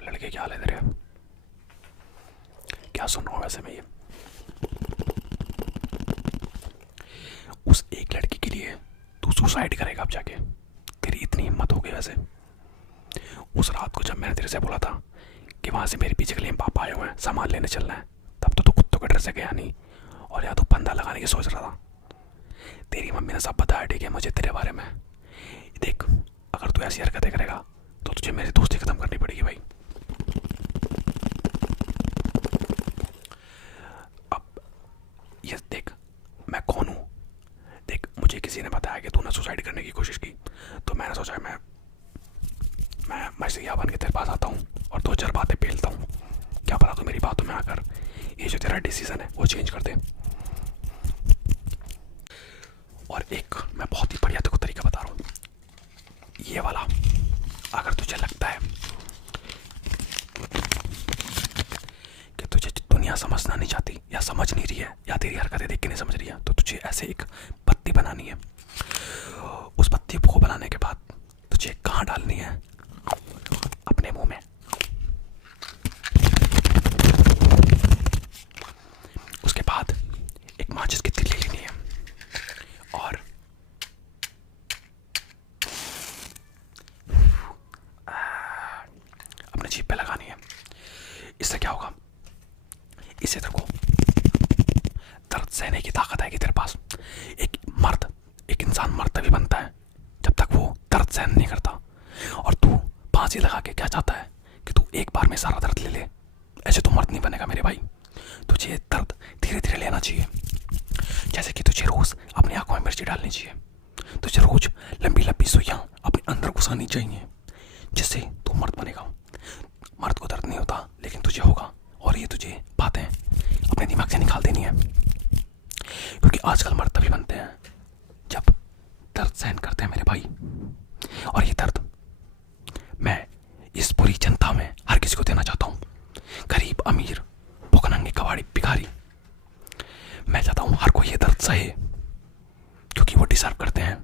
और लड़के क्या हाल है तेरे? क्या सुन रहा हूँ वैसे मैं ये? उस एक लड़की के लिए तू सुसाइड करेगा अब जाके? तेरी इतनी हिम्मत हो गई वैसे? उस रात को जब मैंने तेरे से बोला था कि वहां से मेरे पीछे के लिए पापा आए हुए हैं, सामान लेने चलना है, तब तो तू कुत्तों के डर से गया नहीं और या तो फंदा लगाने की सोच रहा था। तेरी मम्मी ने सब बताया ठीक है मुझे तेरे बारे में। देख, अगर तू ऐसी हरकतें करेगा तो तुझे मेरी दोस्ती खत्म करनी पड़ेगी भाई। अब ये देख मैं कौन हूँ। देख, मुझे किसी ने बताया कि तूने सुसाइड करने की कोशिश की, तो मैंने सोचा मैं मसीहा बन के तेरे पास आता हूँ और दो चार बातें पेलता हूँ। क्या पता तू मेरी बातों में आकर ये जो तेरा डिसीजन है वो चेंज कर दे। और एक मैं बहुत ही बढ़िया तेरे को तरीका बता रहा हूँ, ये वाला। अगर तुझे लगता है कि तुझे दुनिया समझना नहीं चाहती या समझ नहीं रही है या तेरी हरकतें देख के नहीं समझ रही है, तो तुझे ऐसे एक पत्ती बनानी है। उस पत्ती को बनाने के बाद तुझे कहाँ डालनी है? अपने मुंह में। उसके बाद एक माचिस की तिल्ली लेनी है और अपने जीभ पे लगानी है। इससे क्या होगा? इससे तेरे को दर्द सहने की ताकत आएगी तेरे पास। एक इंसान मर्द तभी बनता है जब तक वो दर्द सहन नहीं करता। और तू फांसी लगा के क्या चाहता है कि तू एक बार में सारा दर्द ले ले? ऐसे तो मर्द नहीं बनेगा मेरे भाई। तुझे दर्द धीरे धीरे लेना चाहिए। जैसे कि तुझे रोज अपनी आंखों में मिर्ची डालनी चाहिए, तुझे रोज लंबी लंबी सुइयां अपने अंदर घुसानी चाहिए, जिससे तू मर्द बनेगा। मर्द को दर्द नहीं होता लेकिन तुझे होगा, और ये तुझे बातें अपने दिमाग से निकाल देनी है। क्योंकि आजकल मर्द तभी बनते हैं जब दर्द सहन करते हैं मेरे भाई। और ये दर्द मैं इस पूरी जनता में हर किसी को देना चाहता हूँ, गरीब अमीर भुखनंगे कबाड़ी भिखारी। मैं चाहता हूँ हर कोई ये दर्द सहे, क्योंकि वो डिजर्व करते हैं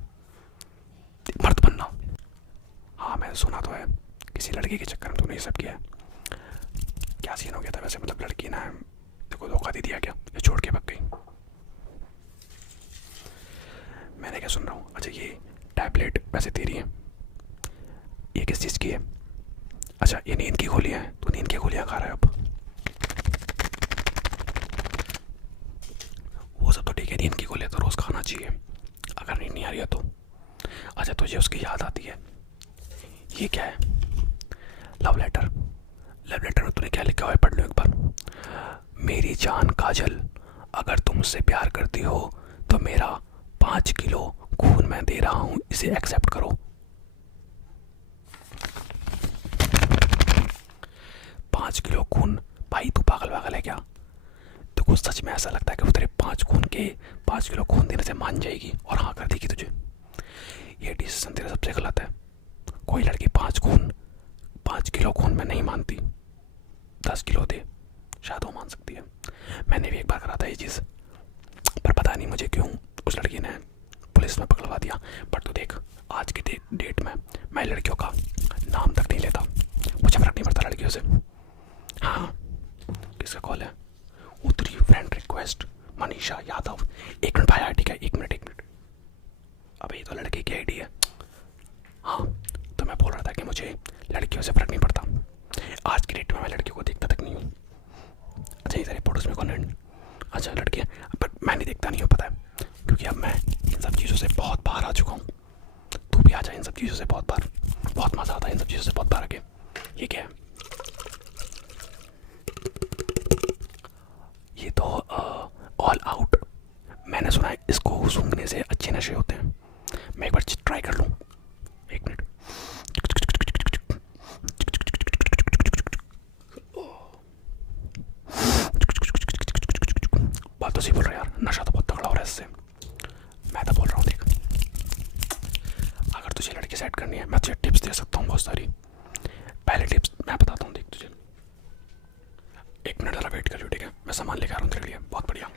मर्द बनना। हाँ, मैंने सुना तो है किसी लड़की के चक्कर में तूने ये सब किया है। क्या सीन हो गया था वैसे? मतलब लड़की ना देखो धोखा दे दिया क्या या छोड़ के भाग गई? मैंने क्या सुन रहा हूँ? अच्छा, ये टैबलेट वैसे तेरी है? ये किस चीज़ की है? अच्छा, ये नींद की गोलियाँ हैं। तू नींद की गोलियाँ खा रहा है अब? वो सब तो ठीक है, नींद की गोलियाँ तो रोज़ खाना चाहिए अगर नींद नहीं आ रही है तो। अच्छा, तुझे उसकी याद आती है? ये क्या है? Love letter. लव लेटर में तूने क्या लिखा हुआ है? पढ़ लो एक बार। मेरी जान काजल, अगर तुम मुझसे प्यार करती हो तो मेरा 5 किलो खून मैं दे रहा हूं, इसे एक्सेप्ट करो। 5 किलो खून? भाई तू पागल वागल है क्या? तो कुछ सच में ऐसा लगता है कि वो तेरे 5 किलो खून देने से मान जाएगी और हाँ कर देगी तुझे? ये डिसीजन तेरा सबसे गलत है। कोई लड़की 5 किलो खून में नहीं मानती। 10 किलो दे, शायद वो मान सकती है। मैंने भी एक बार करा था ये चीज़, पर पता नहीं मुझे क्यों उस लड़की ने पुलिस में पकड़वा दिया। पर तू देख, आज की डेट में मैं लड़कियों का नाम तक नहीं लेता, मुझे फर्क नहीं पड़ता लड़कियों से। हाँ, किसका कॉल है? उत्तरी friend request Manisha Yadav. 1 minute भाई यार, ठीक है, 1 मिनट। अबे ये तो लड़के की आईडी है। हाँ, तो मैं बोल रहा था कि मुझे लड़कियों से फर्क नहीं पड़ता। आज की डेट में मैं लड़कियों को देखता तक नहीं हूँ। अच्छा, ये सारे फोटोज में कौन है? अच्छा, लड़कियाँ, बट मैं नहीं देखता नहीं हूँ, पता है, क्योंकि अब मैं इन सब चीज़ों से बहुत बाहर आ चुका हूँ। तू भी आ जा इन सब चीज़ों से बहुत बार, बहुत मज़ा आता है इन सब चीज़ों से बहुत बाहर आके। ये क्या है? ये तो ऑल आउट। मैंने सुना है इसको सूंघने से अच्छे नशे होते हैं। मैं एक बार ट्राई कर लूँ? 1 मिनट। बात तो सही बोल रहा है यार, नशा तो बहुत तगड़ा हो रहा है इससे। मैं तो बोल रहा हूँ, देख, अगर तुझे लड़की सेट करनी है मैं तुझे टिप्स दे सकता हूँ बहुत सारी। पहले टिप्स मैं बताता हूँ, देख तुझे। 1 मिनट ज़रा वेट कर लो, ठीक है? मैं सामान लेकर आ रहा हूँ तेरे लिए। बहुत बढ़िया।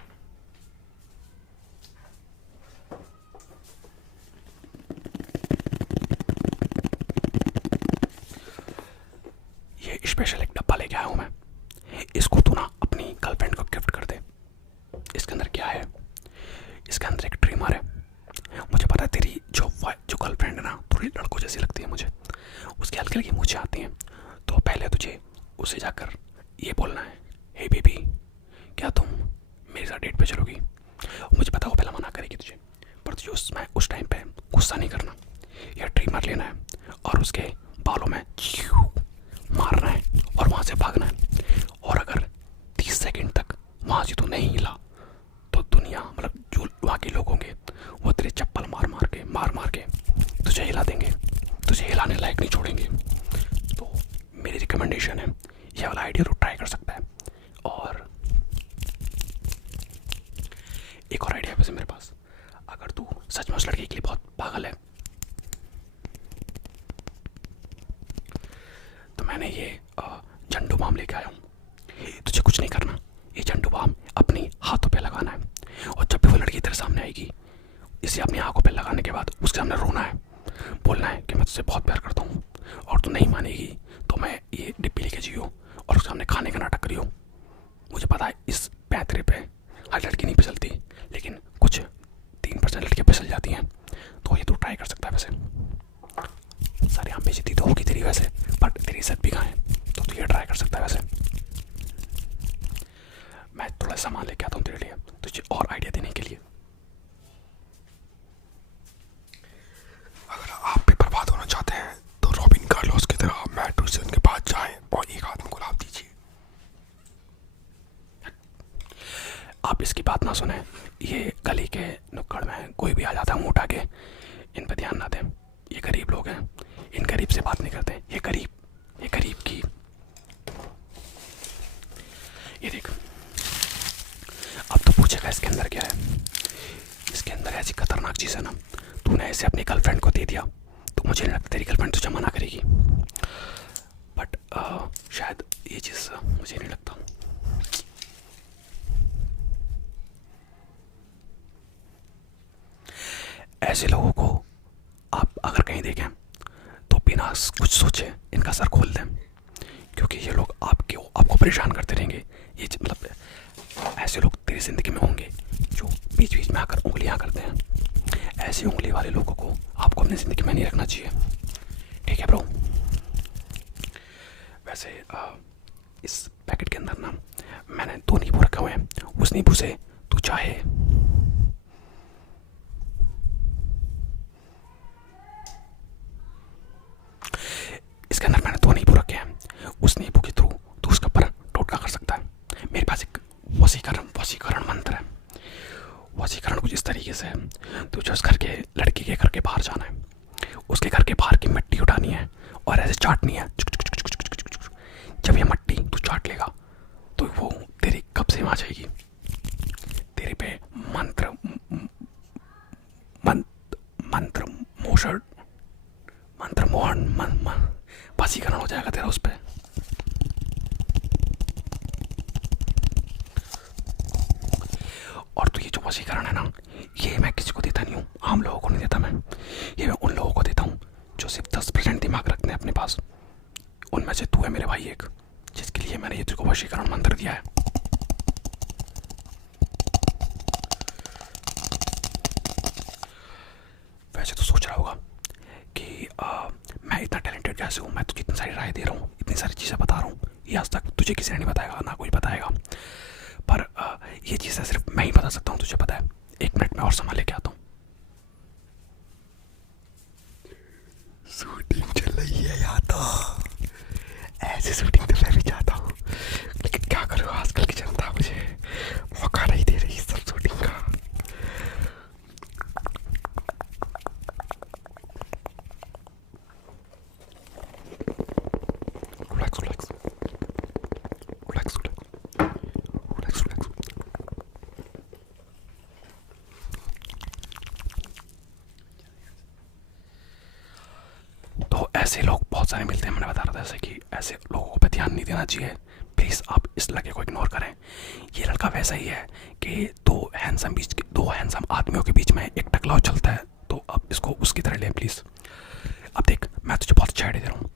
ये स्पेशल एक डब्बा लेके आया हूँ मैं। इसको तू ना अपनी गर्लफ्रेंड को गिफ्ट कर दे। इसके अंदर क्या है? इसके अंदर एक ट्रिमर है। मुझे पता है तेरी जो गर्लफ्रेंड है ना थोड़ी लड़कों जैसी लगती है मुझे, उसकी हल्की हल्की मूछें आती हैं। तो पहले तुझे उसे जाकर ये बोलना है, हे बेबी क्या तुम मेरे साथ डेट पे चलोगी? मुझे पता वो पहला मना करेगी तुझे, पर तुझे उस टाइम पे गुस्सा नहीं करना। यह ट्रिमर लेना है और उसके बालों में मारना है और वहाँ से भागना है। और अगर 30 सेकंड तक वहाँ से तू नहीं हिला तो दुनिया मतलब जो वहाँ के लोग होंगे वो तेरे चप्पल मार मार के तुझे हिला देंगे, तुझे हिलाने लायक नहीं छोड़ेंगे। तो मेरी रिकमेंडेशन है ये वाला आइडिया तो ट्राई कर सकता है। और एक और आइडिया है वैसे मेरे पास, अगर तू सच में उस लड़की के लिए बहुत पागल है तो मैंने ये झंडू बाम लेके आया हूँ। तुझे कुछ नहीं करना, ये झंडू बाम अपनी हाथों पे लगाना है और जब भी वो लड़की तेरे सामने आएगी इसे अपनी आंखों पे लगाने के बाद उसके सामने रोना है, बोलना है कि मैं तुझसे बहुत प्यार करता हूँ और तू नहीं मानेगी तो मैं ये डिब्बी लेके जियो और उसके सामने खाने का नाटक करियो। मुझे पता है इस पैंतरे पे हर लड़की नहीं फिसलती, लेकिन कुछ 3% लड़कियाँ फिसल जाती हैं, तो ये तू ट्राई कर सकता है। वैसे सारे यहाँ बेइज्जती तो होगी तेरी वैसे, बट तेरी इज्जत भी कहाँ है, तो तू ये ट्राई कर सकता है। वैसे मैं थोड़ा सामान लेके आता हूँ तेरे लिए तुझे और आइडिया देने के लिए। अगर आप भी बर्बाद होना चाहते हैं तो रॉबिन कार्लोस की तरह मेट्रो स्टेशन के पास जाएं और एक हाथ में गुलाब दीजिए। आप इसकी बात ना सुने, ये गली के नुक्कड़ में कोई भी आ जाता है मुंह उठा के, इन पे ध्यान ना दें। ये गरीब लोग हैं, इन गरीब से बात नहीं करते। ये गरीब की ये देख, अब तो पूछेगा इसके अंदर क्या है। इसके अंदर ऐसी खतरनाक चीज़ है ना, तूने इसे अपनी गर्लफ्रेंड को दे दिया तो मुझे नहीं लगता तेरी गर्लफ्रेंड तुझे मना करेगी, बट शायद ये चीज़ मुझे नहीं लगता। ऐसे लोगों को आप अगर कहीं देखें तो बिना कुछ सोचे इनका सर खोल दें, क्योंकि ये लोग आपको परेशान करते रहेंगे। ये मतलब ऐसे लोग तेरी ज़िंदगी में होंगे जो बीच बीच में आकर उंगलियां करते हैं। ऐसी उंगली वाले लोगों को आपको अपनी ज़िंदगी में नहीं रखना चाहिए, ठीक है ब्रो? वैसे इस पैकेट के अंदर ना मैंने 2 नींबू रखे हुए हैं, उस नींबू से तू चाहे इसके अंदर मैंने 2 नींबू रखे हैं, उस नींबू के थ्रू तू उसके ऊपर टोटका कर सकता है। मेरे पास एक वशीकरण मंत्र है। वशीकरण कुछ इस तरीके से है, तुझे उस घर के लड़की के घर के बाहर जाना है, उसके घर के बाहर की मिट्टी उठानी है और ऐसे चाटनी है। जब ये मिट्टी तू चाट लेगा तो वो तेरी कब्जे में आ जाएगी। तेरे पे मंत्र मोहन वशीकरण हो जाएगा तेरा उस पर। और तो ये जो वशीकरण है ना, ये मैं किसी को देता नहीं हूँ, आम लोगों को नहीं देता मैं। ये मैं उन लोगों को देता हूँ जो सिर्फ 10% दिमाग रखते हैं अपने पास। उनमें से तू है मेरे भाई एक, जिसके लिए मैंने ये तेरे को वशीकरण मंत्र दिया है। वैसे तो सोच रहा होगा कि मैं इतना टैलेंटेड कैसे हूँ, मैं तुझे इतनी सारी राय दे रहा हूँ, इतनी सारी चीज़ें बता रहा हूँ, ये आज तक तुझे किसी ने नहीं बताएगा, ना कोई बताएगा। पर ये चीज़ें सिर्फ मैं ही बता सकता हूँ, तुझे पता है। 1 मिनट में और सामान लेके आता हूँ। शूटिंग चल रही है यहाँ तो, ऐसे शूटिंग तो मैं भी चाहता हूँ, लेकिन क्या करूँ आजकल की जनता मुझे मौका नहीं दे रही सब शूटिंग का। ऐसे लोग बहुत सारे मिलते हैं, मैंने बता रहा था, जैसे कि ऐसे लोगों पे ध्यान नहीं देना चाहिए। प्लीज़ आप इस लड़के को इग्नोर करें। ये लड़का वैसा ही है कि दो हैंडसम आदमियों के बीच में एक टकराव चलता है, तो आप इसको उसकी तरह लें प्लीज़। अब देख, मैं तुझे बहुत अच्छा आइडिया दे रहा हूँ।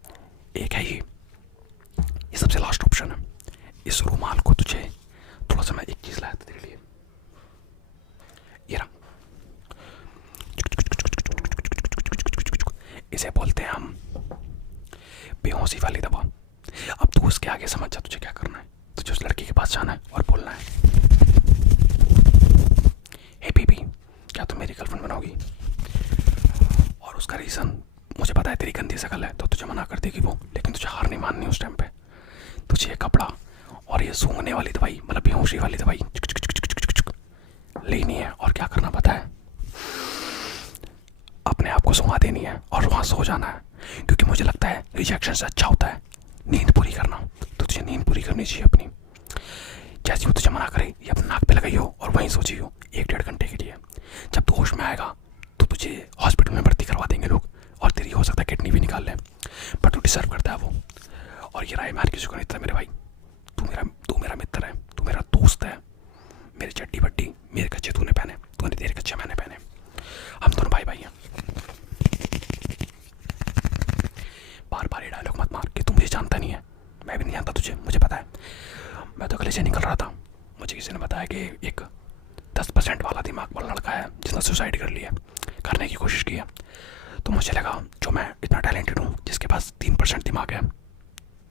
एक है ये हम बेहोशी वाली दवा। अब तू उसके आगे समझ जा तुझे क्या करना है। तुझे उस लड़की के पास जाना है और बोलना है, हे बेबी, क्या तुम मेरी गर्लफ्रेंड बनोगी? और उसका रीज़न मुझे पता है, तेरी गंदी शकल है तो तुझे मना कर देगी वो, लेकिन तुझे हार नहीं माननी उस टाइम पे। तुझे ये कपड़ा और ये सूंघने वाली दवाई, मतलब बेहोशी वाली दवाई लेनी है। और क्या करना पता है, अपने आप को सुला देनी है और वहां सो जाना है। क्योंकि मुझे लगता है रिजेक्शन से अच्छा होता है नींद पूरी करना। तो तुझे नींद पूरी करनी चाहिए अपनी। जैसे वो तुझे मना करे, ये अपने नाक पे लगाई हो और वहीं सोची हो 1-1.5 घंटे के लिए। जब तू होश में आएगा तो तुझे हॉस्पिटल में भर्ती करवा देंगे लोग, और तेरी हो सकता है किडनी भी निकाल ले, पर तू डिजर्व करता है वो। और ये राय मार किसी को नहीं था मेरे भाई। तू मेरा मित्र है, तू मेरा दोस्त है। मेरी चड्डी बड्डी मेरे कच्चे तूने पहने, तूने तेरे कच्चे मैंने पहने। हम दोनों भाई भाई हैं। बार बार ये डायलॉग मत मार कि तू मुझे जानता नहीं है। मैं भी नहीं जानता तुझे, मुझे पता है। मैं तो गले से निकल रहा था, मुझे किसी ने बताया कि एक 10% वाला दिमाग वाला लड़का है जिसने सुसाइड कर लिया, करने की कोशिश की है। तो मुझे लगा जो मैं इतना टैलेंटेड हूँ, जिसके पास 3% दिमाग है,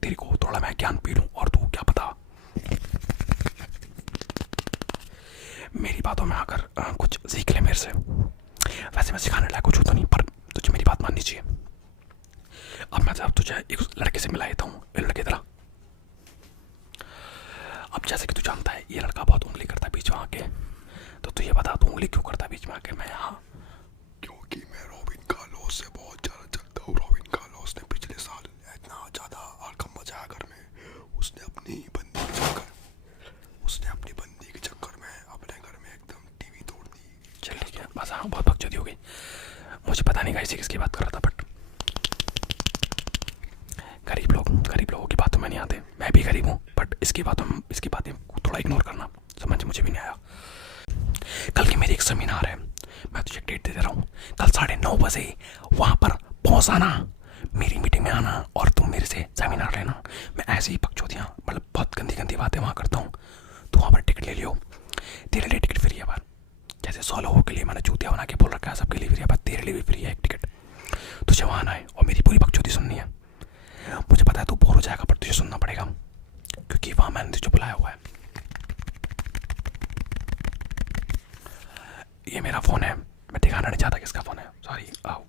तेरे को थोड़ा मैं ज्ञान पी लूँ और तू क्या पता मेरी बातों में आकर कुछ सीख ले मेरे से। वैसे मैं सिखाने लायक कुछ तो नहीं, पर तुझे मेरी बात माननी चाहिए। अब मैं जब तुझे एक लड़के से मिला देता हूँ, लड़के तरह। अब जैसे कि तू जानता है ये लड़का बहुत उंगली करता है बीच में आके, तो तू ये बता, तू उंगली क्यों करता है बीच में आके? मैं यहाँ क्योंकि मैं रॉबिन कार्लोस से बहुत ज़्यादा चलता हूँ। रॉबिन कार्लोस ने पिछले साल इतना ज़्यादा हड़कंप मचाया घर में। उसने अपनी बंदी के चक्कर में अपने घर में एकदम टीवी तोड़ दी। चल ठीक है, बस हाँ, बहुत बकचोदी हो गई। मुझे पता नहीं कैसे किसकी बात कर रहा था, बट गरीब लोगों की बातों में नहीं आते। मैं भी गरीब हूँ, बट इसकी बातें थोड़ा इग्नोर करना, समझ मुझे भी नहीं आया। कल की मेरी एक सेमिनार है, मैं तुझे डेट दे रहा हूँ। कल 9:30 बजे वहाँ पर पहुँच आना, मेरी मीटिंग में आना, और तुम मेरे से सेमिनार लेना। मैं ऐसे ही बकचोदियाँ, मतलब बहुत गंदी बातें वहाँ करता हूँ। तो वहाँ पर टिकट ले लियो, तेरे लिए टिकट फ्री है बार। जैसे 100 लोगों के लिए मैंने जूतिया बना के बोल रखा है, सबके लिए फ्री है, बस तेरे लिए भी फ्री है एक टिकट। तुझे वहाँ आना है और मेरी पूरी बकचोदी सुननी है। मुझे पता है तू बोर हो जाएगा, पर तुझे सुनना पड़ेगा, क्योंकि वहाँ मैंने तुझे बुलाया हुआ है। ये मेरा फ़ोन है, मैं दिखाना नहीं चाहता किसका फ़ोन है, सॉरी। आओ,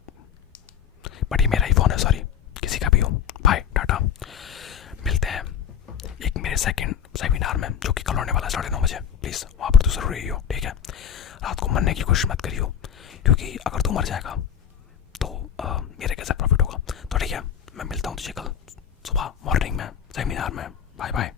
बट ये मेरा ही फ़ोन है, सॉरी, किसी का भी हो। बाय, टाटा, मिलते हैं एक मेरे सेकंड सेमिनार में, जो कि कल होने वाला 9:30 बजे। प्लीज़ वहाँ पर तो ज़रूर रही हो, ठीक है? रात को मरने की कोशिश मत करियो, क्योंकि अगर तू मर जाएगा तो मेरे कैसा प्रॉफिट होगा। तो ठीक है, मैं मिलता हूँ तुझे कल सुबह मॉर्निंग में सेमिनार में। Bye bye.